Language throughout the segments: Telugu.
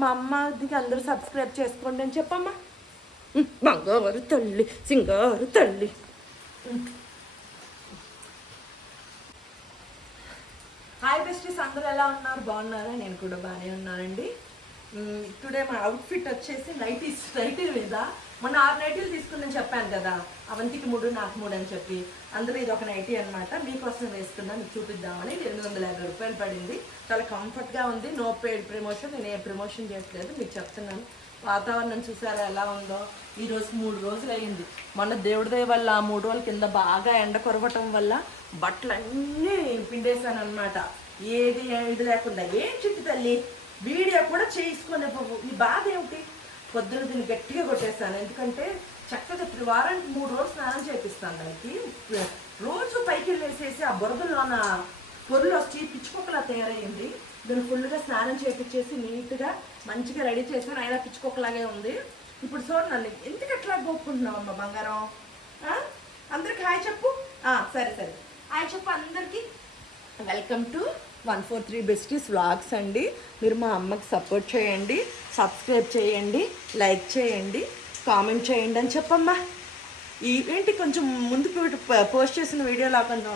మా అమ్మకి అందరూ సబ్స్క్రైబ్ చేసుకోండి అని చెప్పమ్మా. బంగారు తల్లి సింగారు తల్లి. హాయ్ బెస్టీస్ అందరూ ఎలా ఉన్నారు? బాగున్నారా? నేను కూడా బాగానే ఉన్నానండి. టుడే మా అవుట్ఫిట్ వచ్చేసి నైటీస్ నైటీల మీద. మొన్న ఆరు నైటీలు తీసుకుందని చెప్పాను కదా అవంతికి మూడు నాకు మూడు అని చెప్పి. అందులో ఇది ఒక నైటీ అనమాట మీకోసం వేసుకున్నా మీకు చూపిద్దామని. ఎనిమిది వందల యాభై రూపాయలు పడింది. చాలా కంఫర్ట్గా ఉంది. నో పేడ్ ప్రమోషన్ నేను ఏ ప్రమోషన్ చేయట్లేదు. మీకు చెప్తున్నాను. వాతావరణం చూసారా ఎలా ఉందో? ఈ రోజు మూడు రోజులు అయ్యింది. మొన్న దేవుడిదే వల్ల ఆ మూడు రోజుల కింద బాగా ఎండ కొరవటం వల్ల బట్టలన్నీ పిండేశాను అనమాట ఏది ఇది లేకుండా. ఏం చిట్టి తల్లి? వీడియో కూడా చేసుకునే నీ ఈ బాధ ఏమిటి? పొద్దున దీన్ని గట్టిగా కొట్టేస్తాను. ఎందుకంటే చక్కగా త్రి- వారానికి మూడు రోజులు స్నానం చేపిస్తాను దానికి. రోజు పైకి వెళ్ళేసేసి ఆ బురదలోన పొరులు వచ్చి పిచ్చుకొక్కలా తయారయ్యింది దీన్ని ఫుల్గా స్నానం చేపించేసి నీట్గా మంచిగా రెడీ చేసాను అయినా పిచ్చుకొక్కలాగే ఉంది. ఇప్పుడు చూడు నన్ను ఎందుకు అట్లా గోపుకుంటున్నావు అమ్మ బంగారం? ఆ? అందరికి హాయ్ చెప్పు. ఆ, సరే సరే. హాయ్ చెప్పు అందరికీ. Welcome to one four three besties vlogs అండి. మీరు మా అమ్మకి సపోర్ట్ చేయండి సబ్స్క్రైబ్ చేయండి లైక్ చేయండి కామెంట్ చేయండి అని చెప్పమ్మా. ఈవేంటి ఏంటి కొంచెం ముందుకు పోస్ట్ చేసిన వీడియోలో కొంచెం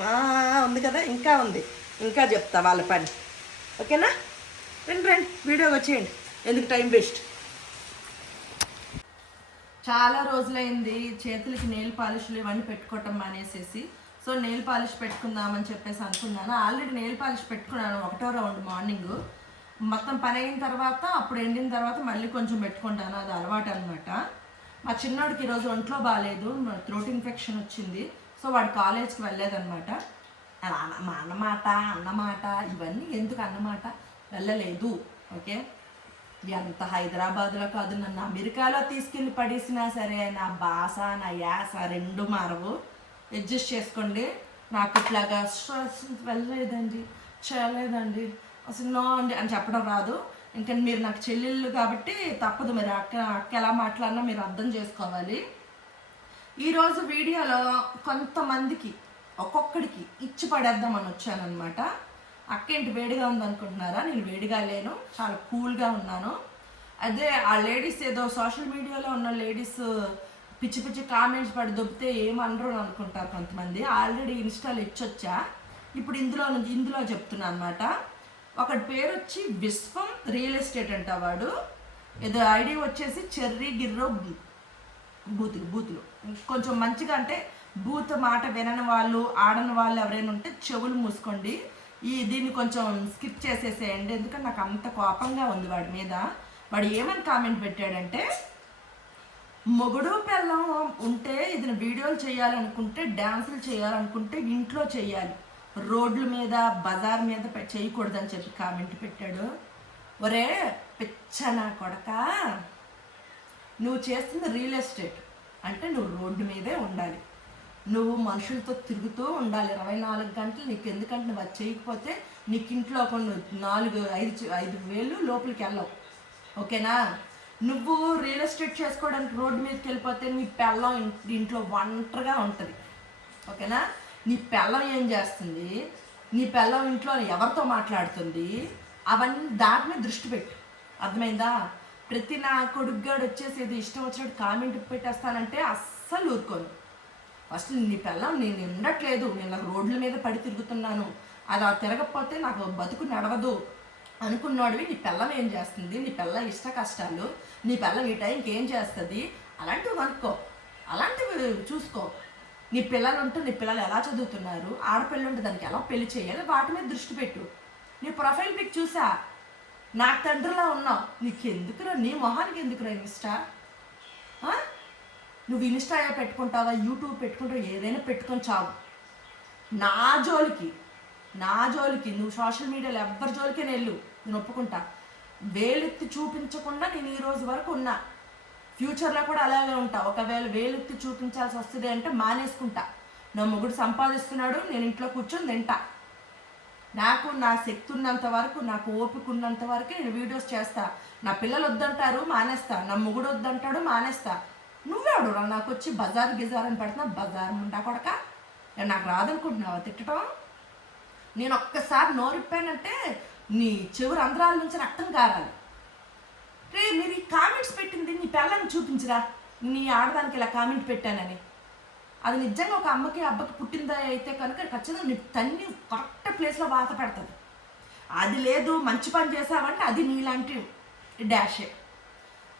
ఉంది కదా ఇంకా ఉంది. ఇంకా చెప్తా వాళ్ళ పని. ఓకేనా? రండి రండి వీడియో వచ్చేయండి. ఎందుకు టైం వేస్ట్? చాలా రోజులైంది చేతులకి నెయిల్ పాలిష్లు ఇవన్నీ పెట్టుకోవటం మానేసేసి. సో నెయిల్ పాలిష్ పెట్టుకుందామని చెప్పేసి అనుకున్నాను. ఆల్రెడీ నెయిల్ పాలిష్ పెట్టుకున్నాను ఒకటో రౌండ్ మార్నింగ్. మొత్తం పని అయిన తర్వాత అప్పుడు ఎండిన తర్వాత మళ్ళీ కొంచెం పెట్టుకుంటాను. అది అలవాటు అనమాట మా చిన్నోడికి ఈరోజు ఒంట్లో బాగాలేదు థ్రోట్ ఇన్ఫెక్షన్ వచ్చింది. సో వాడు కాలేజ్కి వెళ్ళలేదన్నమాట. అలా అన్న- మా అన్నమాట అన్నమాట ఇవన్నీ ఎందుకు అన్నమాట? వెళ్ళలేదు. ఓకే? ఎంత హైదరాబాద్లో కాదు నన్ను అమెరికాలో తీసుకెళ్ళి పడేసినా సరే నా భాష నా యాస రెండు మారవు. అడ్జస్ట్ చేసుకోండి. నాకు ఇట్లాగా స్ట్రెస్ వెళ్ళలేదండి చేయలేదండి. అసలు నో అండి అని చెప్పడం రాదు. ఇంకా మీరు నాకు చెల్లెళ్ళు కాబట్టి తప్పదు మరి అక్క అక్క ఎలా మాట్లాడినా మీరు అర్థం చేసుకోవాలి. ఈరోజు వీడియోలో కొంతమందికి ఒక్కొక్కడికి ఇచ్చి పడేద్దామని వచ్చానమాట అక్కేంటి వేడిగా ఉందనుకుంటున్నారా? నేను వేడిగా లేను చాలా కూల్గా ఉన్నాను. అదే ఆ లేడీస్ ఏదో సోషల్ మీడియాలో ఉన్న లేడీస్ పిచ్చి పిచ్చి కామెంట్స్ పడి దొబ్బితే ఏమనరు అనుకుంటారు కొంతమంది. ఆల్రెడీ ఇన్స్టాల్ ఇచ్చొచ్చా? ఇప్పుడు ఇందులో ఇందులో చెప్తున్నా అనమాట ఒకటి పేరు వచ్చి విశ్వం రియల్ ఎస్టేట్ అంట వాడు. ఏదో ఐడి వచ్చేసి చెర్రీ గిర్రో బూతులు బూతులు. కొంచెం మంచిగా అంటే బూత్ మాట వినని వాళ్ళు ఆడని వాళ్ళు ఎవరైనా ఉంటే చెవులు మూసుకోండి. ఈ దీన్ని కొంచెం స్కిప్ చేసేసేయండి. ఎందుకంటే నాకు అంత కోపంగా ఉంది వాడి మీద. వాడు ఏమని కామెంట్ పెట్టాడంటే మొగుడు పిల్లం ఉంటే ఇది వీడియోలు చేయాలనుకుంటే డ్యాన్సులు చేయాలనుకుంటే ఇంట్లో చేయాలి. రోడ్ల మీద బజార్ మీద పె- చేయకూడదని చెప్పి కామెంట్ పెట్టాడు. ఒరే పిచ్చనా కొడక? నువ్వు చేస్తుంది రియల్ ఎస్టేట్ అంటే నువ్వు రోడ్డు మీదే ఉండాలి. నువ్వు మనుషులతో తిరుగుతూ ఉండాలి. ఇరవై నాలుగు గంటలు నీకు ఎందుకంటే నువ్వు అది చేయకపోతే నీకు ఇంట్లో కొన్ని నాలుగు ఐదు ఐదు వేలు లోపలికి వెళ్ళవు. ఓకేనా? నువ్వు రియల్ ఎస్టేట్ చేసుకోవడానికి రోడ్డు మీదకి వెళ్ళిపోతే నీ పెళ్ళం ఇంట్లో ఒంటరిగా ఉంటుంది. ఓకేనా? నీ పెళ్ళం ఏం చేస్తుంది? నీ పెళ్ళం ఇంట్లో ఎవరితో మాట్లాడుతుంది? అవన్నీ దాటిని దృష్టి పెట్టు. అర్థమైందా? ప్రతి నా కొడుకుగాడు వచ్చేసి ఏదో ఇష్టం వచ్చినట్టు కామెంట్ పెట్టేస్తానంటే అస్సలు ఊరుకోను. ఫస్ట్ నీ పిల్లం నేను ఉండట్లేదు. నేను రోడ్ల మీద పడి తిరుగుతున్నాను. అలా తిరగకపోతే నాకు బతుకు నడవదు. అనుకున్నాడివి నీ పిల్లం ఏం చేస్తుంది నీ పిల్ల ఇష్ట కష్టాలు నీ పిల్లం ఈ టైంకి ఏం చేస్తుంది అలాంటివి అనుకో అలాంటివి చూసుకో. నీ పిల్లలు ఉంటే నీ పిల్లలు ఎలా చదువుతున్నారు ఆడపిల్ల ఉంటే దానికి ఎలా పెళ్ళి చేయాలి వాటి మీద దృష్టి పెట్టు. నీ ప్రొఫైల్ పిక్ చూసా? నాకు తండ్రిలా ఉన్నావు. నీకు ఎందుకురా నీ మొహానికి ఎందుకురా ఇన్స్టా? నువ్వు ఇన్స్టా పెట్టుకుంటావా యూట్యూబ్ పెట్టుకుంటావు ఏదైనా పెట్టుకొని చావు. నా జోలికి నా జోలికి నువ్వు సోషల్ మీడియాలో ఎవ్వరి జోలికే వెళ్ళు. నేను ఒప్పుకుంటా వేలెత్తి చూపించకుండా నేను ఈ రోజు వరకు ఉన్నా. ఫ్యూచర్లో కూడా అలాగే ఉంటా. ఒకవేళ వేలెత్తి చూపించాల్సి వస్తుంది అంటే మానేసుకుంటా. నా మొగుడు సంపాదిస్తున్నాడు నేను ఇంట్లో కూర్చొని తింటా. నాకు నా శక్తి ఉన్నంత వరకు నాకు ఓపిక ఉన్నంత వరకు నేను వీడియోస్ చేస్తా. నా పిల్లలు వద్దంటారు మానేస్తా. నా మొగుడు వద్దంటాడు మానేస్తా. నువ్వెవడు నాకు వచ్చి బజార్ గిజార్ అని పెడుతున్నా. బజార్ ముండా కొడక? నేను నాకు రాదనుకుంటున్నావా? తిట్టడం నేను ఒక్కసారి నోరిప్పానంటే నీ చెవురు అంధ్రాల నుంచి రక్తం కారాలి. రే మీరు ఈ కామెంట్స్ పెట్టింది నీ పిల్లని చూపించరా. నీ ఆడదానికి ఇలా కామెంట్ పెట్టానని. అది నిజంగా ఒక అమ్మకి అబ్బకి పుట్టిందా అయితే కనుక ఖచ్చితంగా నీ తన్ని కరెక్ట్ ప్లేస్లో వాత పెడుతుంది. అది లేదు మంచి పని చేసావంటే అది నీలాంటి డాషే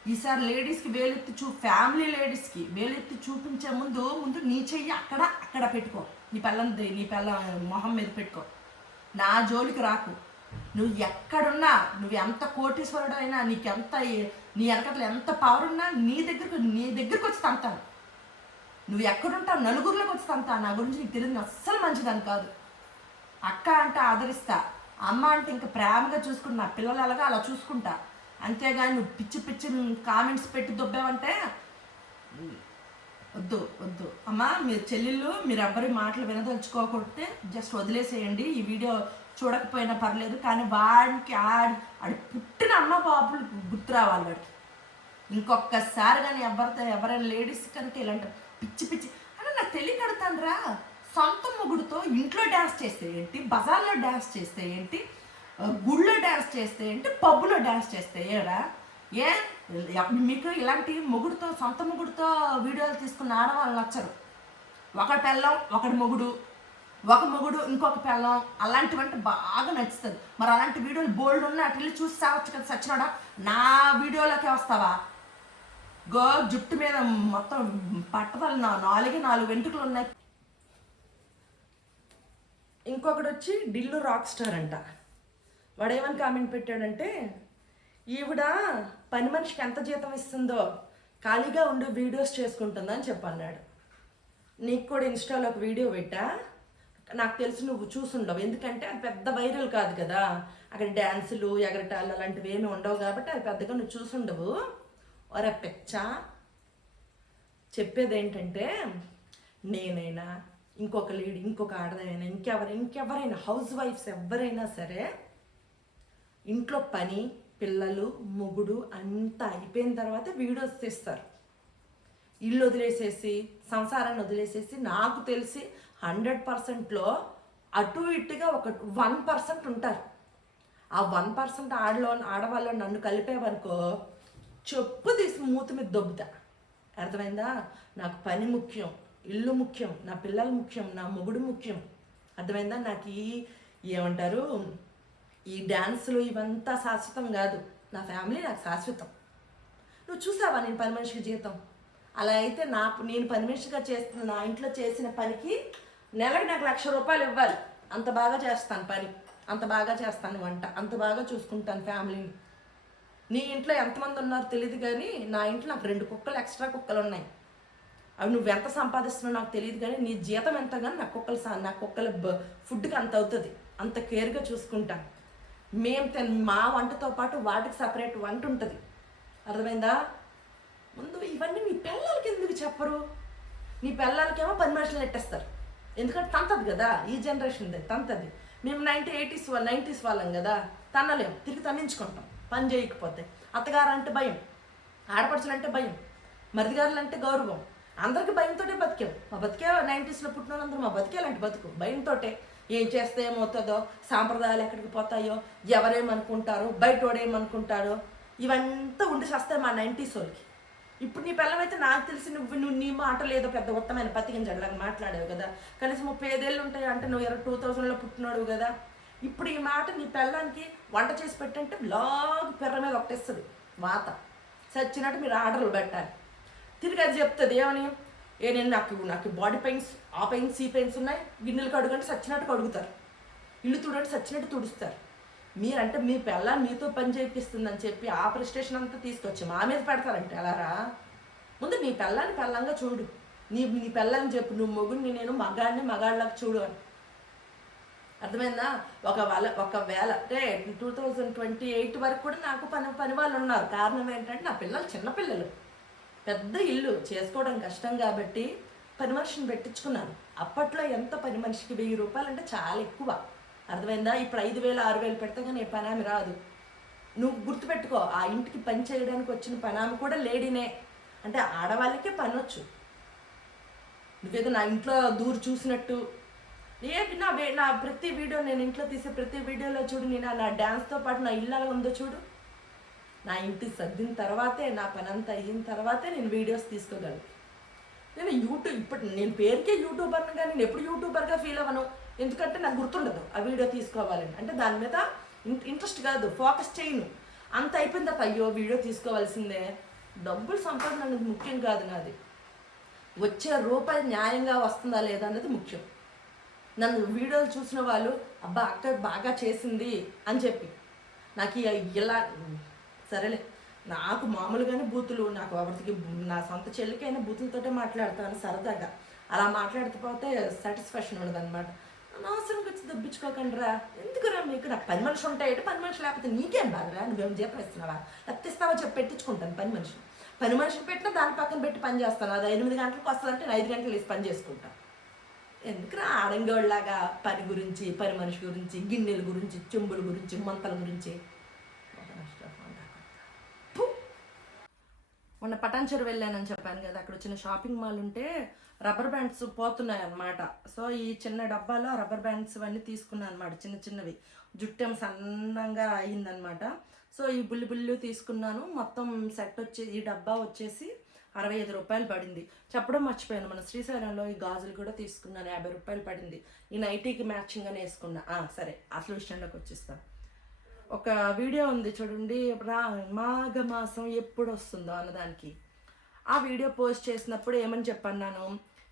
ఈసారి లేడీస్కి వేలెత్తి చూ ఫ్యామిలీ లేడీస్కి వేలెత్తి చూపించే ముందు ముందు నీ చెయ్యి అక్కడ అక్కడ పెట్టుకో. నీ పిల్లని నీ పిల్ల మొహం మీద పెట్టుకో. నా జోలికి రాకు. నువ్వు ఎక్కడున్నా నువ్వు ఎంత కోటీశ్వరుడు అయినా నీకెంత నీ వెనకట్ల ఎంత పవర్ ఉన్నా నీ దగ్గరకు నీ దగ్గరకు వచ్చి తంతాను. నువ్వు ఎక్కడుంటావు నలుగురిలోకి వచ్చి తంతా నా గురించి నీకు తెలియదు అస్సలు మంచిదని కాదు. అక్క అంటే ఆదరిస్తా. అమ్మ అంటే ఇంకా ప్రేమగా చూసుకుంటా నా పిల్లలు అలాగా అలా చూసుకుంటా. అంతేగాని నువ్వు పిచ్చి పిచ్చి కామెంట్స్ పెట్టి దొబ్బావంటే వద్దు వద్దు. అమ్మా మీరు చెల్లెళ్ళు మీరు ఎవ్వరి మాటలు వినదలుచుకోకపోతే జస్ట్ వదిలేసేయండి. ఈ వీడియో చూడకపోయినా పర్లేదు కానీ వాడికి ఆడి ఆడి పుట్టిన అమ్మ బాబులు గుర్తు రావాలి వాడికి. ఇంకొకసారి కానీ ఎవరితో ఎవరైనా లేడీస్ కనుక ఇలాంటి పిచ్చి పిచ్చి అంటే నాకు తెలియకడతాను సొంత మొగుడుతో ఇంట్లో డ్యాన్స్ చేస్తే ఏంటి బజార్లో డ్యాన్స్ చేస్తే ఏంటి గుళ్ళో డ్యాన్స్ చేస్తే ఏంటి పబ్బులో డ్యాన్స్ చేస్తే ఏడా ఏ? మీకు ఇలాంటి మొగుడుతో సొంత మొగుడుతో వీడియోలు తీసుకున్న ఆడవాళ్ళు నచ్చరు. ఒకటి పెళ్ళం ఒకటి మొగుడు. ఒక మొగుడు ఇంకొక పెళ్ళం అలాంటివంటే బాగా నచ్చుతుంది. మరి అలాంటి వీడియోలు బోల్డ్ ఉన్న అటు చూసి సావచ్చు కదా సచ్చినోడా? నా వీడియోలోకి వస్తావా? గో జుట్టు మీద మొత్తం పట్టదలు నా నాలుగే నాలుగు వెంట్రుకలు ఉన్నాయి. ఇంకొకటి వచ్చి డిల్లు రాక్ స్టార్ అంట. వాడు ఏమని కామెంట్ పెట్టాడంటే ఈవిడ పని మనిషికి ఎంత జీతం ఇస్తుందో ఖాళీగా ఉండి వీడియోస్ చేసుకుంటుందని చెప్పన్నాడు. నీకు కూడా ఇన్స్టాలో ఒక వీడియో పెట్టా? నాకు తెలిసి నువ్వు చూసుండవు. ఎందుకంటే అది పెద్ద వైరల్ కాదు కదా. అక్కడ డ్యాన్సులు ఎగరటాలు అలాంటివి ఏమి ఉండవు కాబట్టి అది పెద్దగా నువ్వు చూసుండవు. ఒరే పెచ్చ. చెప్పేది ఏంటంటే నేనైనా ఇంకొక లేడీ ఇంకొక ఆడదైనా ఇంకెవరైనా ఇంకెవరైనా హౌస్ వైఫ్స్ ఎవరైనా సరే ఇంట్లో పని పిల్లలు మొగుడు అంతా అయిపోయిన తర్వాత వీడియోస్ తీస్తారు ఇల్లు వదిలేసేసి సంసారాన్ని వదిలేసేసి నాకు తెలిసి హండ్రెడ్ పర్సెంట్లో అటు ఇటుగా ఒక వన్ పర్సెంట్ ఉంటారు. ఆ వన్ పర్సెంట్ ఆడలో ఆడవాళ్ళు నన్ను కలిపేవనుకో చెప్పు తీసి మూత మీద దొబ్బుతా. అర్థమైందా? నాకు పని ముఖ్యం ఇల్లు ముఖ్యం నా పిల్లలు ముఖ్యం నా మొగుడు ముఖ్యం. అర్థమైందా? నాకు ఈ ఏమంటారు? ఈ డ్యాన్సులు ఇవంతా శాశ్వతం కాదు. నా ఫ్యామిలీ నాకు శాశ్వతం. నువ్వు చూసావా నేను పని మనిషికి జీతం? అలా అయితే నాకు నేను పని మనిషిగా చేస్తున్న నా ఇంట్లో చేసిన పనికి నెలకు నాకు లక్ష రూపాయలు ఇవ్వాలి. అంత బాగా చేస్తాను పని. అంత బాగా చేస్తాను వంట. అంత బాగా చూసుకుంటాను ఫ్యామిలీని. నీ ఇంట్లో ఎంతమంది ఉన్నారో తెలియదు కానీ నా ఇంట్లో నాకు రెండు కుక్కలు ఎక్స్ట్రా కుక్కలు ఉన్నాయి. అవి నువ్వు ఎంత సంపాదిస్తున్నావు నాకు తెలియదు కానీ నీ జీతం ఎంత కానీ నా కుక్కలు సా- నా కుక్కల బ- ఫుడ్కి అంత అవుతుంది. అంత కేర్గా చూసుకుంటాను. మేము మా వంటతో పాటు వాటికి సపరేట్ వంట ఉంటుంది. అర్థమైందా? ముందు ఇవన్నీ నీ పిల్లలకి ఎందుకు చెప్పరు? నీ పిల్లలకేమో పని మనుషులు నెట్టేస్తారు. ఎందుకంటే తంతది కదా ఈ జనరేషన్ది తంతది. మేము నైన్టీ ఎయిటీస్ వాళ్ళు నైంటీస్ వాళ్ళం కదా తన్నలేం తిరిగి తన్నించుకుంటాం. పని చేయకపోతే. అత్తగారు అంటే భయం ఆడపడుచులు అంటే భయం మరిదిగారులు అంటే గౌరవం. అందరికీ భయంతోటే బతికాం. మా బతికే నైంటీస్లో పుట్టిన వాళ్ళందరూ మా బతికేలాంటి బతుకు భయంతోటే. ఏం చేస్తే ఏమవుతుందో సాంప్రదాయాలు ఎక్కడికి పోతాయో ఎవరేమనుకుంటారో బయట ఇవంతా ఉండి చేస్తాయి మా నైంటీస్ వాళ్ళకి. ఇప్పుడు నీ పిల్లమైతే నాకు తెలిసి నువ్వు నువ్వు నీ మాటలు ఏదో పెద్ద ఉత్తమైన పతికించడలాగా మాట్లాడావు కదా. కనీసం ముప్పై ఐదేళ్ళు ఉంటాయి అంటే నువ్వు ఇరవై టూ థౌజండ్లో పుట్టినాడు కదా. ఇప్పుడు ఈ మాట నీ పిల్లానికి వంట చేసి పెట్టంటే లాగ్ పెర్ర మీద ఒకటేస్తుంది. వాత. చచ్చినట్టు మీరు ఆర్డర్లు పెట్టాలి. తిరిగి అది చెప్తుంది ఏమని? ఏ నేను నాకు నాకు బాడీ పెయిన్స్ ఆ పెయిన్స్ ఈ పెయిన్స్ ఉన్నాయి. గిన్నెలు కడుగంటే సచ్చినట్టు కడుగుతారు. ఇల్లు తుడంటే సచ్చినట్టు తుడుస్తారు. మీరంటే మీ పిల్ల మీతో పని చేపిస్తుందని చెప్పి ఆ ప్రెస్టేషన్ అంతా తీసుకొచ్చి మా మీద పెడతారంటే ఎలారా ముందు నీ పిల్లని పిల్లంగా చూడు. నీ నీ పిల్లని చెప్పు నువ్వు మొగుడిని నేను మగాడిని మగాళ్ళకి చూడు అని. అర్థమైందా? ఒకవేళ ఒకవేళ అంటే టూ థౌజండ్ ట్వంటీ ఎయిట్ వరకు కూడా నాకు పని పని వాళ్ళు ఉన్నారు. కారణం ఏంటంటే నా పిల్లలు చిన్నపిల్లలు పెద్ద ఇల్లు చేసుకోవడం కష్టం కాబట్టి పని మనిషిని పెట్టించుకున్నాను. అప్పట్లో ఎంత పని మనిషికి వెయ్యి రూపాయలు అంటే చాలా ఎక్కువ. అర్థమైందా? ఇప్పుడు ఐదు వేలు ఆరు వేలు పెడితే కానీ పనామి రాదు. నువ్వు గుర్తుపెట్టుకో ఆ ఇంటికి పని చేయడానికి వచ్చిన పనామి కూడా లేడీనే. అంటే ఆడవాళ్ళకే పని వచ్చు నువ్వేదో నా ఇంట్లో దూరు చూసినట్టు. ఏంటి నా నా ప్రతి వీడియో నేను ఇంట్లో తీసే ప్రతి వీడియోలో చూడు నేను నా డ్యాన్స్తో పాటు నా ఇల్లు ఉందో చూడు. నా ఇంటి సర్దిన తర్వాతే నా పని అంతా అయిన తర్వాతే నేను వీడియోస్ తీసుకోగలను. నేను యూట్యూబ్ ఇప్పుడు నేను పేరుకే యూట్యూబర్ని కానీ నేను ఎప్పుడు యూట్యూబర్గా ఫీల్ అవ్వను. ఎందుకంటే నాకు గుర్తుండదు ఆ వీడియో తీసుకోవాలని. అంటే దాని మీద ఇంట్రెస్ట్ కాదు ఫోకస్ చేయను. అంత అయిపోయిన తర్వాత అయ్యో వీడియో తీసుకోవాల్సిందే. డబ్బులు సంపాదన అనేది ముఖ్యం కాదు నాది. వచ్చే రూపాయి న్యాయంగా వస్తుందా లేదా అనేది ముఖ్యం. నన్ను వీడియోలు చూసిన వాళ్ళు అబ్బా అక్క బాగా చేసింది అని చెప్పి. నాకు ఇలా సరేలే నాకు మామూలుగానే బూతులు నాకు ఎవరికి నా సొంత చెల్లికైనా బూతులతోటే మాట్లాడతాను సరదాగా. అలా మాట్లాడితే సాటిస్ఫాక్షన్ ఉండదు అనమాట అనవసరంగా వచ్చి దబ్బించుకోకండి రా ఎందుకురా మీకు నాకు పని మనిషి ఉంటాయి పని మనిషి? లేకపోతే నీకేం బాధరా? నువ్వేం చెప్పేస్తున్నావా తప్పిస్తావా చెప్పి పెట్టించుకుంటాను పని మనిషి. పని మనిషిని పెట్టినా దాని పక్కన పెట్టి పని చేస్తాను. అది ఎనిమిది గంటలకు వస్తుందంటే నేను ఐదు గంటలు వేసి పని చేసుకుంటాను ఎందుకురా ఆడంగోళ్ళలాగా పని గురించి పని మనిషి గురించి గిన్నెల గురించి చెంబుల గురించి మంతల గురించి? మొన్న పటాన్చెరు వెళ్ళానని చెప్పాను కదా అక్కడ చిన్న షాపింగ్ మాల్ ఉంటే రబ్బర్ బ్యాండ్స్ పోతున్నాయి అన్నమాట సో ఈ చిన్న డబ్బాలో రబ్బర్ బ్యాండ్స్ అన్నీ తీసుకున్నాను అనమాట చిన్న చిన్నవి. జుట్టెం సన్నంగా అయిందనమాట సో ఈ బుల్లి బుల్లి తీసుకున్నాను. మొత్తం సెట్ వచ్చే ఈ డబ్బా వచ్చేసి అరవై ఐదు రూపాయలు పడింది. చెప్పడం మర్చిపోయాను మన శ్రీశైలంలో ఈ గాజులు కూడా తీసుకున్నాను యాభై రూపాయలు పడింది. ఈ నైటీకి మ్యాచింగ్ అని వేసుకున్నా. సరే అసలు విషయంలోకి వచ్చేస్తాను. ఒక వీడియో ఉంది చూడండి రా మాఘమాసం ఎప్పుడు వస్తుందో అన్నదానికి. ఆ వీడియో పోస్ట్ చేసినప్పుడు ఏమని చెప్పాను నేను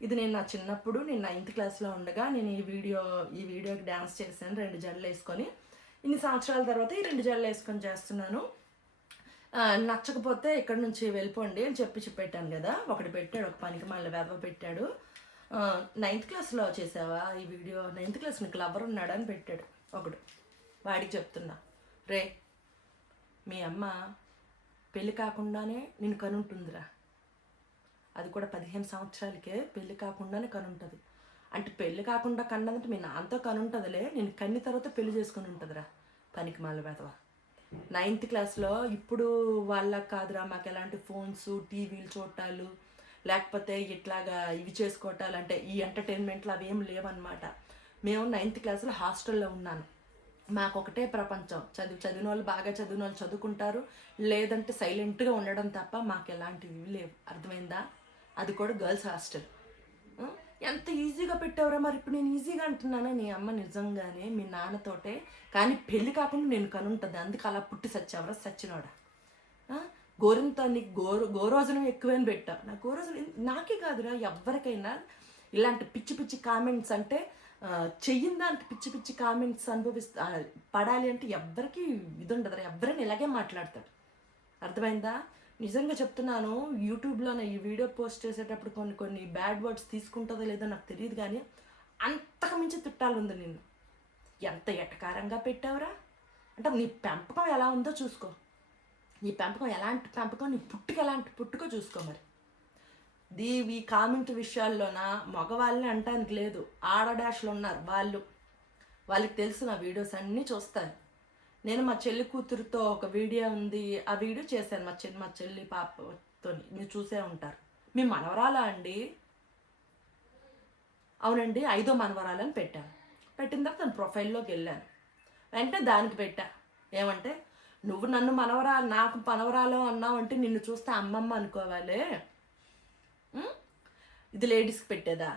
ఇది నేను నా చిన్నప్పుడు నేను నైన్త్ క్లాస్లో ఉండగా నేను ఈ వీడియో ఈ వీడియోకి డ్యాన్స్ చేశాను రెండు జడలు వేసుకొని. ఇన్ని సంవత్సరాల తర్వాత ఈ రెండు జడలు వేసుకొని చేస్తున్నాను. నచ్చకపోతే ఇక్కడ నుంచి వెళ్ళిపోండి అని చెప్పి పెట్టాను కదా. ఒకటి పెట్టాడు ఒక పనికి మళ్ళీ వెదవ పెట్టాడు. నైన్త్ క్లాస్లో చేసావా ఈ వీడియో? నైన్త్ క్లాస్ నీకు లవర్ ఉన్నాడు అని పెట్టాడు ఒకడు. వాడికి చెప్తున్నా. రే మీ అమ్మ పెళ్ళి కాకుండానే నేను కనుంటుందిరా. అది కూడా పదిహేను సంవత్సరాలకే పెళ్ళి కాకుండానే కనుంటుంది. అంటే పెళ్ళి కాకుండా కన్నదంటే మీ నాన్నతో కనుంటుందిలే నేను కన్ని తర్వాత పెళ్ళి చేసుకుని ఉంటుందిరా. పనికి మాల పెదవా నైన్త్ క్లాస్లో ఇప్పుడు వాళ్ళకి కాదురా మాకు ఎలాంటి ఫోన్స్ టీవీలు చూడటాలు లేకపోతే ఇట్లాగా ఇవి చేసుకోవటాలు అంటే ఈ ఎంటర్టైన్మెంట్లు అవి ఏం లేవన్నమాట. మేము నైన్త్ క్లాస్లో హాస్టల్లో ఉన్నాను. మాకొకటే ప్రపంచం. చదివి చదివిన వాళ్ళు బాగా చదివిన వాళ్ళు చదువుకుంటారు. లేదంటే సైలెంట్గా ఉండడం తప్ప మాకు ఎలాంటివి లేవు. అర్థమైందా? అది కూడా గర్ల్స్ హాస్టల్. ఎంత ఈజీగా పెట్టావురా మరి? ఇప్పుడు నేను ఈజీగా అంటున్నాను? నీ అమ్మ నిజంగానే మీ నాన్నతోటే. కానీ పెళ్ళి కాకుండా నేను కనుంటుంది. అందుకు అలా పుట్టి సచ్చావరా సచ్చినోడా. గోరంతో నీకు గోరు గోరోజనం ఎక్కువైనా పెట్టా నా గోరోజనం నాకే కాదురా ఎవరికైనా ఇలాంటి పిచ్చి పిచ్చి కామెంట్స్ అంటే చెయ్యని దానికి పిచ్చి పిచ్చి కామెంట్స్ అనుభవిస్తా పడాలి అంటే ఎవ్వరికి ఇది ఉండదురా ఎవరైనా ఇలాగే మాట్లాడతాడు. అర్థమైందా? నిజంగా చెప్తున్నాను యూట్యూబ్లో ఈ వీడియో పోస్ట్ చేసేటప్పుడు కొన్ని కొన్ని బ్యాడ్ వర్డ్స్ తీసుకుంటుందో లేదో నాకు తెలియదు కానీ అంతకు మించి తిట్టాలి ఉంది నిన్ను. ఎంత ఎటకారంగా పెట్టావురా? అంటే నీ పెంపకం ఎలా ఉందో చూసుకో. నీ పెంపకం ఎలాంటి పెంపకం? నీ పుట్టుక ఎలాంటి పుట్టుకో చూసుకో మరి. దీవి కామెంట్ విషయాల్లోన? మగవాళ్ళని అంటానికి లేదు. ఆడ డాష్లు ఉన్నారు వాళ్ళు. వాళ్ళకి తెలుసు నా వీడియోస్ అన్నీ చూస్తారు నేను మా చెల్లి కూతురుతో ఒక వీడియో ఉంది. ఆ వీడియో చేశాను మా చెల్లి మా చెల్లి పాపతో మీరు చూసే ఉంటారు. మీ మనవరాలా అండి? అవునండి ఐదో మనవరాలని పెట్టాను. పెట్టిన తర్వాత నేను ప్రొఫైల్లోకి వెళ్ళాను. వెంటనే దానికి పెట్టా. ఏమంటే నువ్వు నన్ను మనవరా నాకు మనవరాలు అన్నావు అంటే నిన్ను చూస్తే అమ్మమ్మ అనుకోవాలి. ఇది లేడీస్కి పెట్టేదా?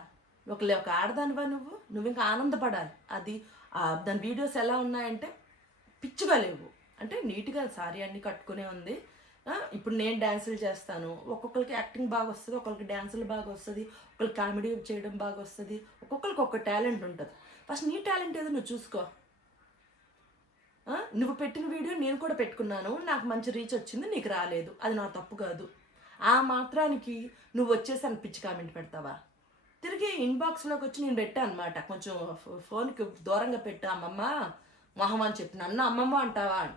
ఒక ఒక ఆడదానివా నువ్వు? నువ్వు ఇంకా ఆనందపడాలి. అది దాని వీడియోస్ ఎలా ఉన్నాయంటే పిచ్చిగా లేవు. అంటే నీట్గా సారీ అన్ని కట్టుకునే ఉంది. ఇప్పుడు నేను డ్యాన్సులు చేస్తాను. ఒక్కొక్కరికి యాక్టింగ్ బాగా వస్తుంది ఒకరికి డ్యాన్సులు బాగా వస్తుంది ఒకరికి కామెడీ చేయడం బాగా వస్తుంది. ఒక్కొక్కరికి ఒక్క టాలెంట్ ఉంటుంది. ఫస్ట్ నీ టాలెంట్ ఏదో నువ్వు చూసుకో. నువ్వు పెట్టిన వీడియో నేను కూడా పెట్టుకున్నాను. నాకు మంచి రీచ్ వచ్చింది నీకు రాలేదు. అది నా తప్పు కాదు. ఆ మాత్రానికి నువ్వు వచ్చేసి అని పిచ్చి కామెంట్ పెడతావా? తిరిగి ఇన్బాక్స్లోకి వచ్చి నేను పెట్టా అనమాట కొంచెం ఫోన్కి దూరంగా పెట్టా అమ్మమ్మ. మొహం అని చెప్పి. నన్ను అమ్మమ్మ అంటావా? అని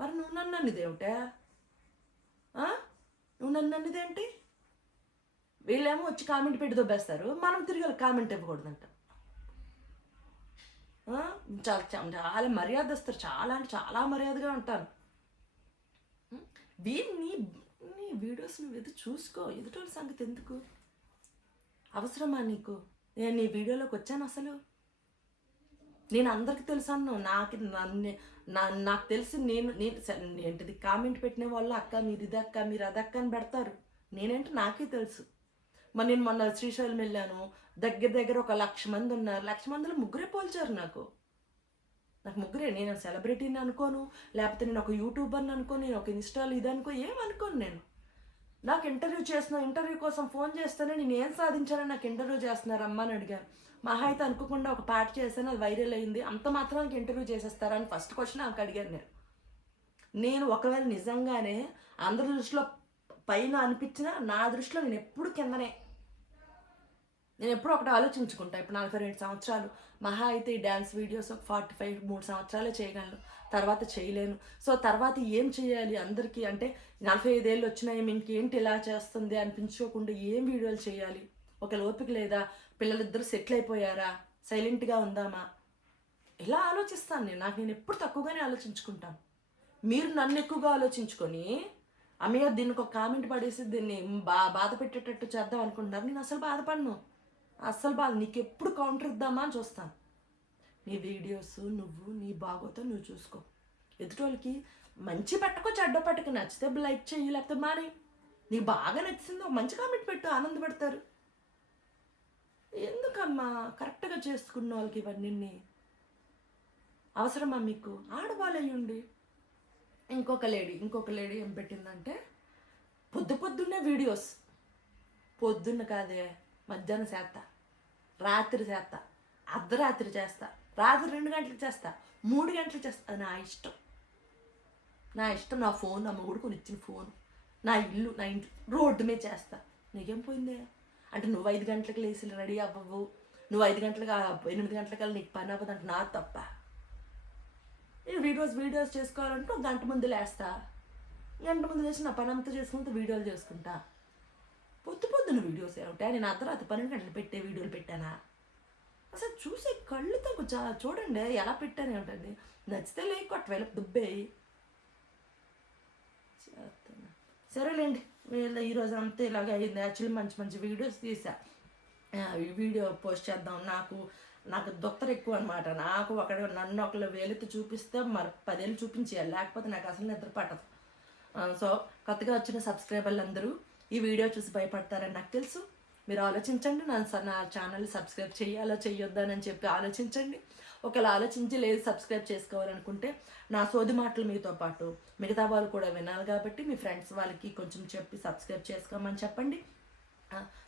మరి నువ్వు నన్ను అన్నదేమిటే నువ్వు నన్ను అన్నదేంటి వీళ్ళేమో వచ్చి కామెంట్ పెట్టి దొబ్బేస్తారు. మనం తిరిగి కామెంట్ ఇవ్వకూడదంట. చాలా చాలా మర్యాద మర్యాదస్తారు చాలా అంటే చాలా మర్యాదగా ఉంటాను దీన్ని నీ వీడియోస్ నువ్వు ఎదురు చూసుకో? ఎదుటోళ్ళ సంగతి ఎందుకు? అవసరమా నీకు? నేను నీ వీడియోలోకి వచ్చాను అసలు. నేను అందరికి తెలుసాను నాకు నన్ను నాకు తెలిసి నేను నేను ఏంటిది కామెంట్ పెట్టిన వాళ్ళు అక్క మీరు ఇది అక్క మీరు అదక్క అని పెడతారు. నేనేంటి నాకే తెలుసు. మరి నేను మొన్న శ్రీశైలం వెళ్ళాను. దగ్గర దగ్గర ఒక లక్ష మంది ఉన్నారు. లక్ష మందిలో ముగ్గురే పోల్చారు నాకు. నాకు ముగ్గురే నేను సెలబ్రిటీని అనుకోను లేకపోతే నేను ఒక యూట్యూబర్ని అనుకోను నేను ఒక ఇన్స్టాల్ ఇది అనుకో ఏమనుకోను నేను? నాకు ఇంటర్వ్యూ చేసిన ఇంటర్వ్యూ కోసం ఫోన్ చేస్తేనే నేను ఏం సాధించానని నాకు ఇంటర్వ్యూ చేస్తున్నారమ్మా అని అడిగాను. మహా అయితే అనుకోకుండా ఒక పాట చేశాను అది వైరల్ అయింది. అంత మాత్రం నాకు ఇంటర్వ్యూ చేసేస్తారని ఫస్ట్ క్వశ్చన్ నాకు అడిగాను నేను. నేను ఒకవేళ నిజంగానే అందరి దృష్టిలో పైన అనిపించినా నా దృష్టిలో నేను ఎప్పుడు కిందనే నేను ఎప్పుడు ఒకటి ఆలోచించుకుంటా. ఇప్పుడు నలభై రెండు సంవత్సరాలు మహా అయితే ఈ డ్యాన్స్ వీడియోస్ ఒక ఫార్టీ ఫైవ్ మూడు సంవత్సరాలే చేయగలను. తర్వాత చేయలేను. సో తర్వాత ఏం చేయాలి అందరికీ? అంటే నలభై ఐదేళ్ళు వచ్చినాయి ఇంకేంటి ఇలా చేస్తుంది అనిపించుకోకుండా ఏం వీడియోలు చేయాలి? ఒక ఓపిక లేదా పిల్లలిద్దరు సెటిల్ అయిపోయారా? సైలెంట్గా ఉందామా? ఇలా ఆలోచిస్తాను నేను. నాకు నేను ఎప్పుడు తక్కువగానే ఆలోచించుకుంటాను మీరు నన్ను ఎక్కువగా ఆలోచించుకొని అమ్మయ్య దీనికి ఒక కామెంట్ పడేసి దీన్ని బా బాధ పెట్టేటట్టు చేద్దాం అనుకుంటున్నారు. నేను అసలు బాధపడను. అస్సలు బాగా నీకు ఎప్పుడు కౌంటర్ ఇద్దామా అని చూస్తాను. నీ వీడియోస్ నువ్వు నీ బాగోతో నువ్వు చూసుకో. ఎదుటోళ్ళకి మంచి పెట్టకో చెడ్డ పెట్టకు నచ్చితే లైక్ చెయ్యి లేకపోతే మాని నీకు బాగా నచ్చింది ఒక మంచి కామెంట్ పెట్టు ఆనందపడతారు ఎందుకమ్మా కరెక్ట్గా చేసుకున్న వాళ్ళకి ఇవన్నీ? అవసరమా మీకు? ఆడవాళ్ళయ్యండి ఇంకొక లేడీ ఇంకొక లేడీ ఏం పెట్టిందంటే పొద్దు పొద్దున్నే వీడియోస్ పొద్దున్న కాదే మధ్యాహ్నం చేస్తా. రాత్రి చేస్తా. అర్ధరాత్రి చేస్తా. రాత్రి రెండు గంటలకు చేస్తా. మూడు గంటలు చేస్తా. అది నా ఇష్టం. నా ఇష్టం. నా ఫోన్ నా మొగుడు కొని ఇచ్చిన ఫోన్. నా ఇల్లు నా ఇంటి రోడ్డు మీద చేస్తా. నీకేం పోయిందే? అంటే నువ్వు ఐదు గంటలకు లేచి రెడీ అవ్వవు. నువ్వు ఐదు గంటలకు ఎనిమిది గంటలకల్లా నీకు పని అవ్వదు అంటే నా తప్ప. నేను వీడియోస్ వీడియోస్ చేసుకోవాలంటే ఒక గంట ముందు లేస్తా. గంట ముందు లేచి నా పని అంతా చేసుకుంటూ వీడియోలు చేసుకుంటా. పొద్దు పొద్దున వీడియోస్ ఉంటాయి. నేను తర్వాత పన్నెండు గంటలు పెట్టే వీడియోలు పెట్టానా? అసలు చూసే కళ్ళుతో చా చూడండి ఎలా పెట్టాను ఏమిటండి? నచ్చితే లేక ఒకవేళ దుబ్బేయి. చేస్తున్నా. సరేలేండి వీళ్ళ ఈరోజు అంతా ఇలాగ అయింది. యాక్చువల్లీ మంచి మంచి వీడియోస్ తీసా. ఈ వీడియో పోస్ట్ చేద్దాం. నాకు నాకు దొత్తరు ఎక్కువ అనమాట నాకు ఒకడు నన్ను ఒకళ్ళు వేలెత్తి చూపిస్తే మరి పదేళ్ళు చూపించేయాలి. లేకపోతే నాకు అసలు నిద్ర పట్టదు. సో కొత్తగా వచ్చిన సబ్స్క్రైబర్లు అందరూ ఈ వీడియో చూసి భయపడతారని నాకు తెలుసు. మీరు ఆలోచించండి నా నా ఛానల్ని సబ్స్క్రైబ్ చేయాలో చేయొద్దానని చెప్పి ఆలోచించండి. ఒకవేళ ఆలోచించి లేదు సబ్స్క్రైబ్ చేసుకోవాలనుకుంటే నా సోది మాటలు మీతో పాటు మిగతా వాళ్ళు కూడా వినాలి కాబట్టి మీ ఫ్రెండ్స్ వాళ్ళకి కొంచెం చెప్పి సబ్స్క్రైబ్ చేసుకోమని చెప్పండి.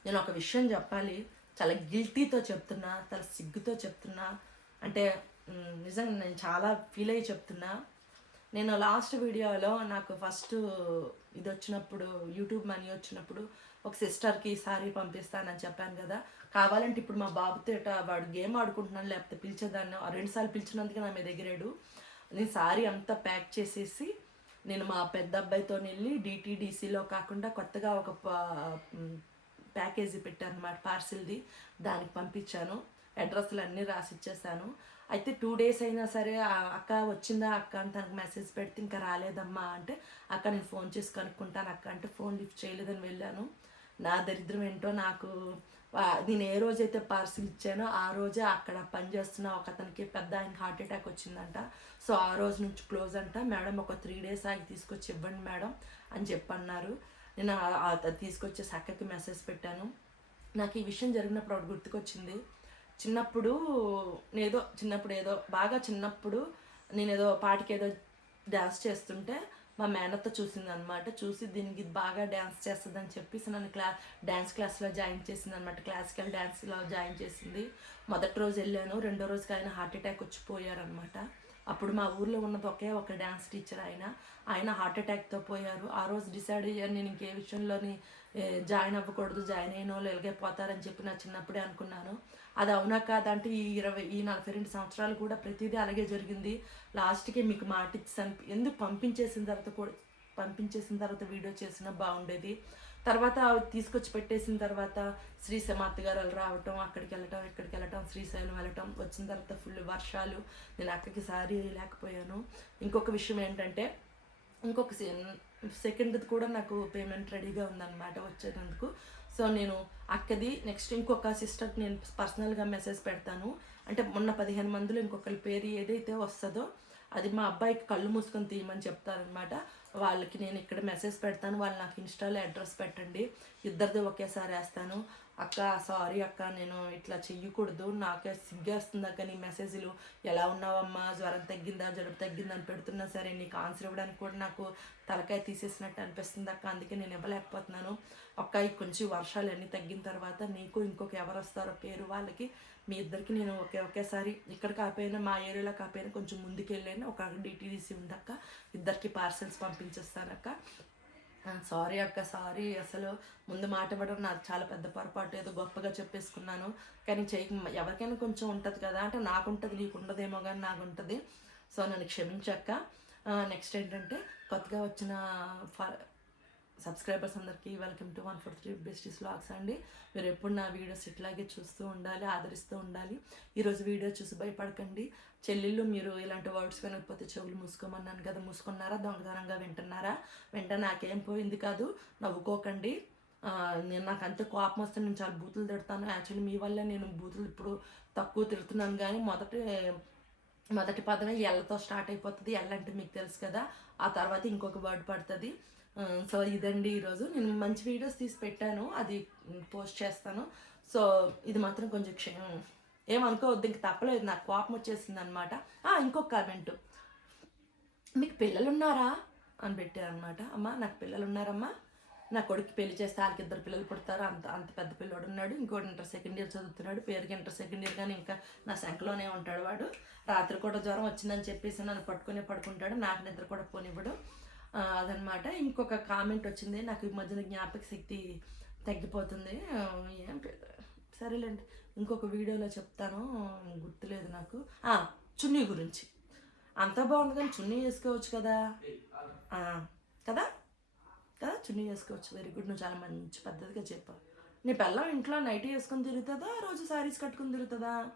నేను ఒక విషయం చెప్పాలి. చాలా గిల్టీతో చెప్తున్నా చాలా సిగ్గుతో చెప్తున్నా. అంటే నిజంగా నేను చాలా ఫీల్ అయ్యి చెప్తున్నా. నేను లాస్ట్ వీడియోలో నాకు ఫస్ట్ ఇది వచ్చినప్పుడు యూట్యూబ్ మనీ వచ్చినప్పుడు ఒక సిస్టర్కి సారీ పంపిస్తానని చెప్పాను కదా. కావాలంటే ఇప్పుడు మా బాబుతో వాడు గేమ్ ఆడుకుంటున్నాను లేకపోతే పిలిచేదాన్ని రెండుసార్లు పిలిచినందుకే నా మీద ఎగిరాడు. నేను సారీ అంతా ప్యాక్ చేసేసి నేను మా పెద్ద అబ్బాయితో వెళ్ళి డిటీడీసీలో కాకుండా కొత్తగా ఒక ప్యాకేజీ పెట్టాను అనమాట పార్సిల్ది దానికి పంపించాను. అడ్రస్లు అన్నీ రాసి ఇచ్చేసాను అయితే టూ డేస్ అయినా సరే అక్క వచ్చిందా? అక్క అని తనకు మెసేజ్ పెడితే ఇంకా రాలేదమ్మా అంటే అక్క నేను ఫోన్ చేసి కనుక్కుంటాను అక్క అంటే ఫోన్ లిఫ్ట్ చేయలేదని వెళ్ళాను. నా దరిద్రం ఏంటో నాకు నేను ఏ రోజైతే పార్సిల్ ఇచ్చానో ఆ రోజే అక్కడ పనిచేస్తున్న ఒక అతనికి పెద్ద ఆయన హార్ట్ అటాక్ వచ్చిందంట. సో ఆ రోజు నుంచి క్లోజ్ అంట. మేడం ఒక త్రీ డేస్ ఆగి తీసుకొచ్చి ఇవ్వండి మేడం అని చెప్పన్నారు. నేను తీసుకొచ్చే సక్కకి మెసేజ్ పెట్టాను. నాకు ఈ విషయం జరిగినప్పుడు ఒకటి గుర్తుకొచ్చింది. చిన్నప్పుడు ఏదో చిన్నప్పుడు ఏదో బాగా చిన్నప్పుడు నేను ఏదో పాటికి ఏదో డ్యాన్స్ చేస్తుంటే మా మేనత్త చూసింది అనమాట చూసి దీనికి బాగా డ్యాన్స్ చేస్తుందని చెప్పేసి నన్ను క్లా డ్యాన్స్ క్లాస్లో జాయిన్ చేసింది అనమాట క్లాసికల్ డ్యాన్స్లో జాయిన్ చేసింది. మొదటి రోజు వెళ్ళాను. రెండో రోజుకి ఆయన హార్ట్ అటాక్ వచ్చిపోయారనమాట అప్పుడు మా ఊర్లో ఉన్నది ఒకే ఒక డ్యాన్స్ టీచర్ ఆయన. ఆయన హార్ట్ అటాక్తో పోయారు. ఆ రోజు డిసైడ్ అయ్యాను నేను ఇంకే విషయంలోని జాయిన్ అవ్వకూడదు జాయిన్ అయిన వాళ్ళు ఎలాగైపోతారని చెప్పి నా చిన్నప్పుడే అనుకున్నాను. అది అవునా కాదంటే ఈ ఇరవై ఈ నలభై రెండు సంవత్సరాలు కూడా ప్రతిదీ అలాగే జరిగింది. లాస్ట్కి మీకు మాట ఇచ్చాను ఎందుకు పంపించేసిన తర్వాత కూడా పంపించేసిన తర్వాత వీడియో చేసినా బాగుండేది. తర్వాత తీసుకొచ్చి పెట్టేసిన తర్వాత శ్రీశైలం అత్తగారు వాళ్ళు రావటం అక్కడికి వెళ్ళటం ఇక్కడికి వెళ్ళటం శ్రీశైలం వెళ్ళటం వచ్చిన తర్వాత ఫుల్ వర్షాలు నేను అక్కడికి సారీ లేకపోయాను. ఇంకొక విషయం ఏంటంటే ఇంకొక సెకండ్ది కూడా నాకు పేమెంట్ రెడీగా ఉందన్నమాట వచ్చేటందుకు. సో నేను అక్కది నెక్స్ట్ ఇంకొక సిస్టర్కి నేను పర్సనల్గా మెసేజ్ పెడతాను. అంటే మొన్న పదిహేను మందిలో ఇంకొకరి పేరు ఏదైతే వస్తుందో అది మా అబ్బాయికి కళ్ళు మూసుకొని తీయమని చెప్తారనమాట వాళ్ళకి నేను ఇక్కడ మెసేజ్ పెడతాను వాళ్ళు నాకు ఇన్స్టాలో అడ్రస్ పెట్టండి. ఇద్దరిది ఒకేసారి వేస్తాను. అక్క సారీ అక్క నేను ఇట్లా చెయ్యకూడదు. నాకే సిగ్గేస్తుంది అక్క నీ మెసేజ్లు ఎలా ఉన్నావమ్మా? జ్వరం తగ్గిందా? జలుబు తగ్గిందా అని పెడుతున్నా సరే నీకు ఆన్సర్ ఇవ్వడానికి కూడా నాకు తలకాయ తీసేసినట్టు అనిపిస్తుంది అక్క. అందుకే నేను ఇవ్వలేకపోతున్నాను. అక్క ఈ కొంచెం వర్షాలు అన్నీ తగ్గిన తర్వాత నీకు ఇంకొక ఎవరు వస్తారో పేరు వాళ్ళకి మీ ఇద్దరికి నేను ఒకే ఒకేసారి ఇక్కడ కాకపోయినా మా ఏరియాలో కాకపోయినా కొంచెం ముందుకెళ్ళాను? ఒక డిటీడీసీ ఉందక్క. ఇద్దరికి పార్సెల్స్ పంపించేస్తానక్క. సారీ అక్క సారీ. అసలు ముందు మాట ఇవ్వడం నాకు చాలా పెద్ద పొరపాటు. ఏదో గొప్పగా చెప్పేసుకున్నాను. కానీ చేయ ఎవరికైనా కొంచెం ఉంటుంది కదా. అంటే నాకు ఉంటుంది నీకు ఉండదేమో కానీ నాకు ఉంటుంది సో నన్ను క్షమించక్క. నెక్స్ట్ ఏంటంటే కొత్తగా వచ్చిన ఫ- సబ్స్క్రైబర్స్ అందరికీ welcome to one four three besties vlogs అండి. మీరు ఎప్పుడు నా వీడియోస్ ఇట్లాగే చూస్తూ ఉండాలి ఆదరిస్తూ ఉండాలి. ఈరోజు వీడియో చూసి భయపడకండి. చెల్లెళ్ళు మీరు ఇలాంటి వర్డ్స్ వినకపోతే చెవులు మూసుకోమన్నాను కదా. మూసుకున్నారా? దొంగతనంగా వింటున్నారా? వెంట నాకేం పోయింది కాదు. నవ్వుకోకండి. నేను నాకు అంత కోపం వస్తే నేను చాలా బూతులు తిడతాను. యాక్చువల్లీ మీ వల్ల నేను బూతులు ఇప్పుడు తక్కువ తిడుతున్నాను. కానీ మొదటి మొదటి పదమే ఎల్లతో స్టార్ట్ అయిపోతుంది. ఎల్ అంటే మీకు తెలుసు కదా. ఆ తర్వాత ఇంకొక వర్డ్ పడుతుంది. సో ఇదండి ఈరోజు. నేను మంచి వీడియోస్ తీసి పెట్టాను. అది పోస్ట్ చేస్తాను. సో ఇది మాత్రం కొంచెం క్షేమం ఏమనుకోవద్దు ఇంక తప్పలేదు. నాకు కోపం వచ్చేసింది అనమాట ఇంకొక కామెంట్. మీకు పిల్లలు ఉన్నారా అని పెట్టారనమాట. అమ్మ నాకు పిల్లలు ఉన్నారమ్మా నా కొడుకు పెళ్ళి చేస్తే వాళ్ళకి ఇద్దరు పిల్లలు పుడతారు. అంత అంత పెద్ద పిల్లోడు ఉన్నాడు. ఇంకోటి ఇంటర్ సెకండ్ ఇయర్ చదువుతున్నాడు. పేరుకి ఇంటర్ సెకండ్ ఇయర్ కానీ ఇంకా నా శంఖలోనే ఉంటాడు వాడు. రాత్రి కూడా జ్వరం వచ్చిందని చెప్పేసి నన్ను పట్టుకునే పడుకుంటాడు. నాకు నిద్ర కూడా పోనివ్వడు. అదనమాట. ఇంకొక కామెంట్ వచ్చింది నాకు ఈ మధ్యన జ్ఞాపక శక్తి తగ్గిపోతుంది. ఏం సరేలేండి ఇంకొక వీడియోలో చెప్తాను. గుర్తులేదు నాకు. చున్నీ గురించి. అంతా బాగుంది కానీ చున్నీ వేసుకోవచ్చు కదా? కదా? కదా? చున్నీ వేసుకోవచ్చు. వెరీ గుడ్ నువ్వు చాలా మంచి పద్ధతిగా చెప్పావు. నీ పిల్లం ఇంట్లో నైటీ వేసుకొని తిరుగుతుందా? రోజు శారీస్ కట్టుకొని తిరుగుతుందా?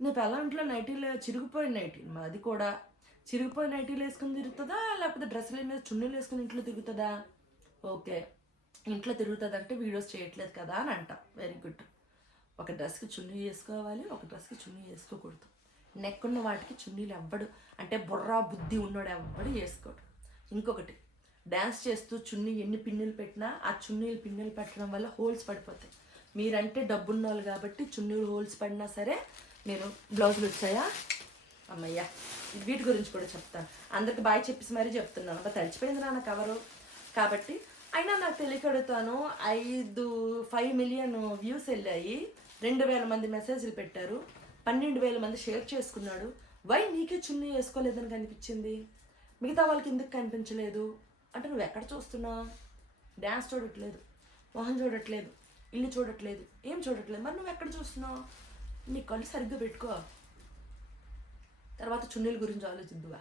నీ పిల్లం ఇంట్లో నైటీలో చిరిగిపోయిన నైటీ. అది కూడా చిరిగిపోయిన నైటీలు వేసుకుని తిరుగుతుందా? లేకపోతే డ్రెస్సుల మీద చున్నీలు వేసుకుని ఇంట్లో తిరుగుతుందా? ఓకే. ఇంట్లో తిరుగుతుంది అంటే వీడియోస్ చేయట్లేదు కదా అని అంట. వెరీ గుడ్ ఒక డ్రెస్కి చున్నీ వేసుకోవాలి ఒక డ్రెస్కి చున్నీ వేసుకోకూడదు. నెక్ ఉన్న వాటికి చున్నీలు ఎవ్వడు అంటే బుర్రా బుద్ధి ఉన్నాడు ఎవ్వడు వేసుకోడు. ఇంకొకటి డ్యాన్స్ చేస్తూ చున్నీ ఎన్ని పిన్నులు పెట్టినా ఆ చున్నీలు పిన్నులు పెట్టడం వల్ల హోల్స్ పడిపోతాయి. మీరంటే డబ్బున్న వాళ్ళు కాబట్టి చున్నీలు హోల్స్ పడినా సరే మీరు బ్లౌజులు వచ్చాయా? అమ్మయ్యా. వీటి గురించి కూడా చెప్తాను అందరికి బాయ్ చెప్పేసి మరీ చెప్తున్నాను. అబ్బా తడిచిపోయింది నాన్న కవరు. కాబట్టి అయినా నాకు తెలియకడుతాను ఐదు ఫైవ్ మిలియన్ వ్యూస్ వెళ్ళాయి. రెండు వేల మంది మెసేజ్లు పెట్టారు. పన్నెండు వేల మంది షేర్ చేసుకున్నాడు. వై నీకే చున్నీ వేసుకోలేదని కనిపించింది. మిగతా వాళ్ళకి ఎందుకు కనిపించలేదు? అంటే నువ్వు ఎక్కడ చూస్తున్నావు డ్యాన్స్ చూడట్లేదు. మొహం చూడట్లేదు. ఇల్లు చూడట్లేదు. ఏం చూడట్లేదు? మరి నువ్వు ఎక్కడ చూస్తున్నావు? నీ కళ్ళు సరిగ్గా పెట్టుకో. తర్వాత చున్నీల గురించి ఆలోచిద్దువా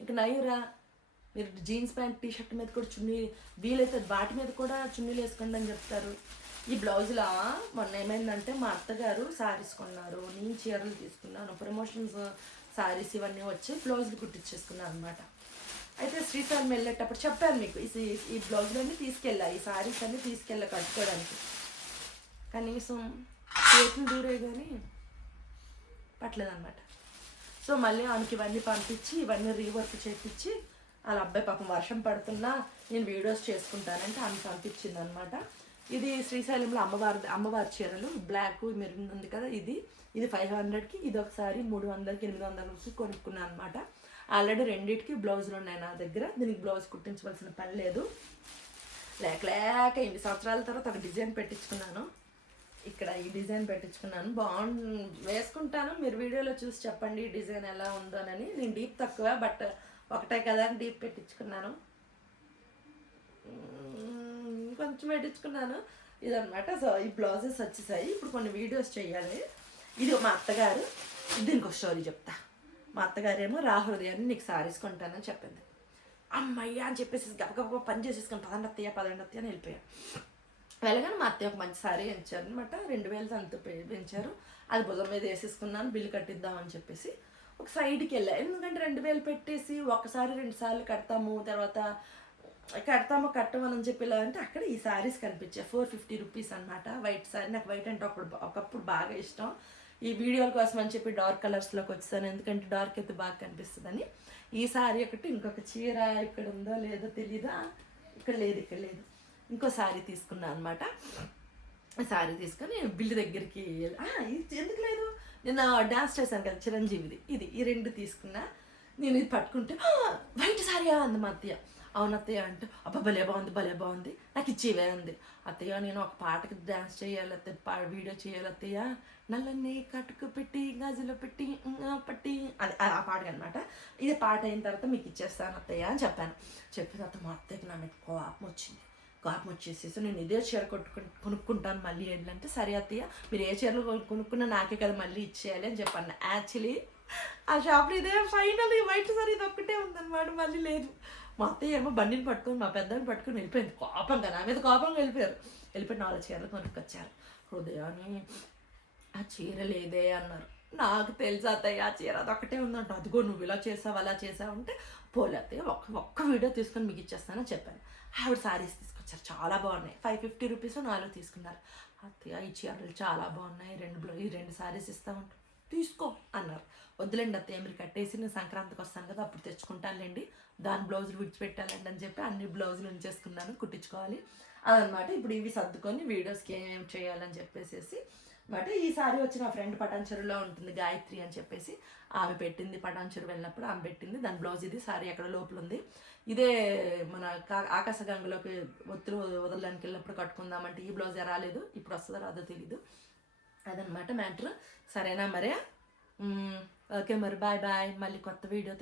ఇంకా నయ్యరా మీరు జీన్స్ ప్యాంట్ టీ షర్ట్ మీద కూడా చున్నీ వీలైతే వాటి మీద కూడా చున్నీలు వేసుకోండి అని చెప్తారు. ఈ బ్లౌజులా? మొన్న ఏమైందంటే మా అత్తగారు శారీస్ కొన్నారు నేను చీరలు తీసుకున్నాను ప్రమోషన్స్ శారీస్ ఇవన్నీ వచ్చి బ్లౌజులు కుట్టించేసుకున్నాను అనమాట అయితే శ్రీశైలం వెళ్ళేటప్పుడు చెప్పాను మీకు ఈ ఈ బ్లౌజులన్నీ తీసుకెళ్ళా ఈ శారీస్ అన్నీ తీసుకెళ్ళా కట్టుకోవడానికి. కనీసం చేతులు దూరే కానీ పట్టలేదన్నమాట. సో మళ్ళీ ఆమెకి ఇవన్నీ పంపించి ఇవన్నీ రీవర్క్ చేపించి వాళ్ళ అబ్బాయి పాపం వర్షం పడుతున్నా నేను వీడియోస్ చేసుకుంటానంటే ఆమె పంపించింది అనమాట ఇది శ్రీశైలంలో అమ్మవారి అమ్మవారి చీరలు బ్లాక్ మెరూన్ ఉంది కదా ఇది. ఇది ఫైవ్ హండ్రెడ్కి ఇది ఒకసారి మూడు వందలకి ఎనిమిది వందలకి కొనుక్కున్నాను అనమాట ఆల్రెడీ రెండింటికి బ్లౌజులు ఉన్నాయి నా దగ్గర. దీనికి బ్లౌజ్ కుట్టించవలసిన పని లేదు. లేక లేక ఎన్ని సంవత్సరాల తర్వాత ఒక డిజైన్ పెట్టించుకున్నాను. ఇక్కడ ఈ డిజైన్ పెట్టించుకున్నాను. బాగుంది వేసుకుంటాను. మీరు వీడియోలో చూసి చెప్పండి ఈ డిజైన్ ఎలా ఉందోనని. నేను డీప్ తక్కువ బట్ ఒకటే కదా అని డీప్ పెట్టించుకున్నాను. కొంచెం పెట్టించుకున్నాను. ఇదనమాట సో ఈ బ్లౌజెస్ వచ్చేసాయి. ఇప్పుడు కొన్ని వీడియోస్ చేయాలి. ఇది మా అత్తగారు దీనికి ఒక స్టోరీ చెప్తా. మా అత్తగారేమో రాహృదయాన్ని నీకు సారీస్ కొంటానని చెప్పింది. అమ్మయ్య అని చెప్పేసి గబగబ పని చేసేసుకొని పదండి అత్తయ్య పదండి అత్తయ్య అని వెళ్ళిపోయాను వెళ్ళగానే మా అత్తయ్య ఒక మంచి సారీ పెంచారు అనమాట రెండు వేలు అంత పెంచారు. అది భుజం మీద వేసేసుకున్నాను బిల్లు కట్టిద్దామని చెప్పేసి. ఒక సైడ్కి వెళ్ళా. ఎందుకంటే రెండు వేలు పెట్టేసి ఒకసారి రెండు సార్లు కడతాము తర్వాత కడతాము కట్టమని చెప్పి ఇలా అంటే అక్కడ ఈ సారీస్ కనిపించాయి ఫోర్ ఫిఫ్టీ రూపీస్ అనమాట వైట్ సారీ నాకు వైట్ అంటే ఒకప్పుడు ఒకప్పుడు బాగా ఇష్టం. ఈ వీడియోల కోసం అని చెప్పి డార్క్ కలర్స్లోకి వచ్చాను. ఎందుకంటే డార్క్ అయితే బాగా కనిపిస్తుందని. ఈ సారీ ఒకటి ఇంకొక చీర ఇక్కడ ఉందో లేదో తెలీదా? ఇక్కడ లేదు ఇక్కడ లేదు. ఇంకో శారీ తీసుకున్నాను అనమాట శారీ తీసుకొని బిల్లు దగ్గరికి ఎందుకు లేదు? నిన్న డాన్స్ చేశాను కదా చిరంజీవిది. ఇది ఈ రెండు తీసుకున్నా. నేను ఇది పట్టుకుంటే వైట్ సారీయా అంది మా అత్తయ్య. అవును అత్తయ్య అంటే అబ్బా భలే బాగుంది భలే బాగుంది. నాకు ఇచ్చేవే అంది. అత్తయ్య నేను ఒక పాటకి డ్యాన్స్ చేయాలి అత్తయ్య పా వీడియో చేయాలి అత్తయ్య. నల్లని కట్టుకు పెట్టి గాజులో పెట్టి ఇంకా పట్టి అది ఆ ఆ పాట అనమాట ఇది పాట అయిన తర్వాత మీకు ఇచ్చేస్తాను అత్తయ్య అని చెప్పాను. చెప్పిన తర్వాత మా అత్తయ్యకి నా మీద కోపం వచ్చింది. కోపం వచ్చేసేసి నేను ఇదే చీర కొట్టుకు కొనుక్కుంటాను మళ్ళీ ఏంటంటే సరే అత్తయ్య మీరు ఏ చీరలు కొనుక్కున్నా నాకే కదా మళ్ళీ ఇచ్చేయాలి అని చెప్పాను యాక్చువల్లీ ఆ షాప్లో ఇదే ఫైనల్ వైట్ సారీ ఇది ఒక్కటే ఉందన్నమాట మళ్ళీ లేదు. మా అత్తయ్య ఏమో బండిని పట్టుకొని మా పెద్దని పట్టుకొని వెళ్ళిపోయింది. కోపంగా నా మీద కోపంగా వెళ్ళిపోయారు. వెళ్ళిపోయి నాలుగు చీరలు కొనుక్కొచ్చారు. హృదయాన్ని ఆ చీర లేదే అన్నారు. నాకు తెలుసు అత్తయ్య ఆ చీర అదొక్కటే ఉందంట. అదిగో నువ్వు ఇలా చేసావు అలా చేసావు అంటే పోలే అత్తయ్య ఒక్క ఒక్క వీడియో తీసుకొని మీకు ఇచ్చేస్తానని చెప్పాను. ఆవిడ శారీస్ తీసుకొచ్చారు చాలా బాగున్నాయి. ఫైవ్ ఫిఫ్టీ రూపీస్ నాలుగు తీసుకున్నారు. అత్తయ్య ఈ చీరలు చాలా బాగున్నాయి. రెండు బ్లౌ ఈ రెండు సారీస్ ఇస్తామంట తీసుకో అన్నారు. వద్దులేండి అత్తయ్య మీరు కట్టేసి నేను సంక్రాంతికి వస్తాను కదా అప్పుడు తెచ్చుకుంటానులేండి. దాని బ్లౌజులు విడిచిపెట్టాలండి అని చెప్పి అన్ని బ్లౌజులు ఉంచేసుకున్నాను కుట్టించుకోవాలి. అదనమాట ఇప్పుడు ఇవి సర్దుకొని వీడియోస్కి ఏం చేయాలని చెప్పేసి బట్ ఈ సారీ వచ్చి నా ఫ్రెండ్ పటాన్చెరులో ఉంటుంది గాయత్రి అని చెప్పేసి. ఆమె పెట్టింది పటాన్చెరు వెళ్ళినప్పుడు ఆమె పెట్టింది. దాని బ్లౌజ్ ఇది సారీ అక్కడ లోపల ఉంది. ఇదే మన కా- ఆకాశగంగలోకి ఒత్తులు వదలడానికి వెళ్ళినప్పుడు కట్టుకుందామంటే ఈ బ్లౌజ్ రాలేదు. ఇప్పుడు వస్తుందో రాదో తెలీదు. అదనమాట మ్యాటర్. సరేనా మరే? ఓకే మరి బాయ్ బాయ్. మళ్ళీ కొత్త వీడియో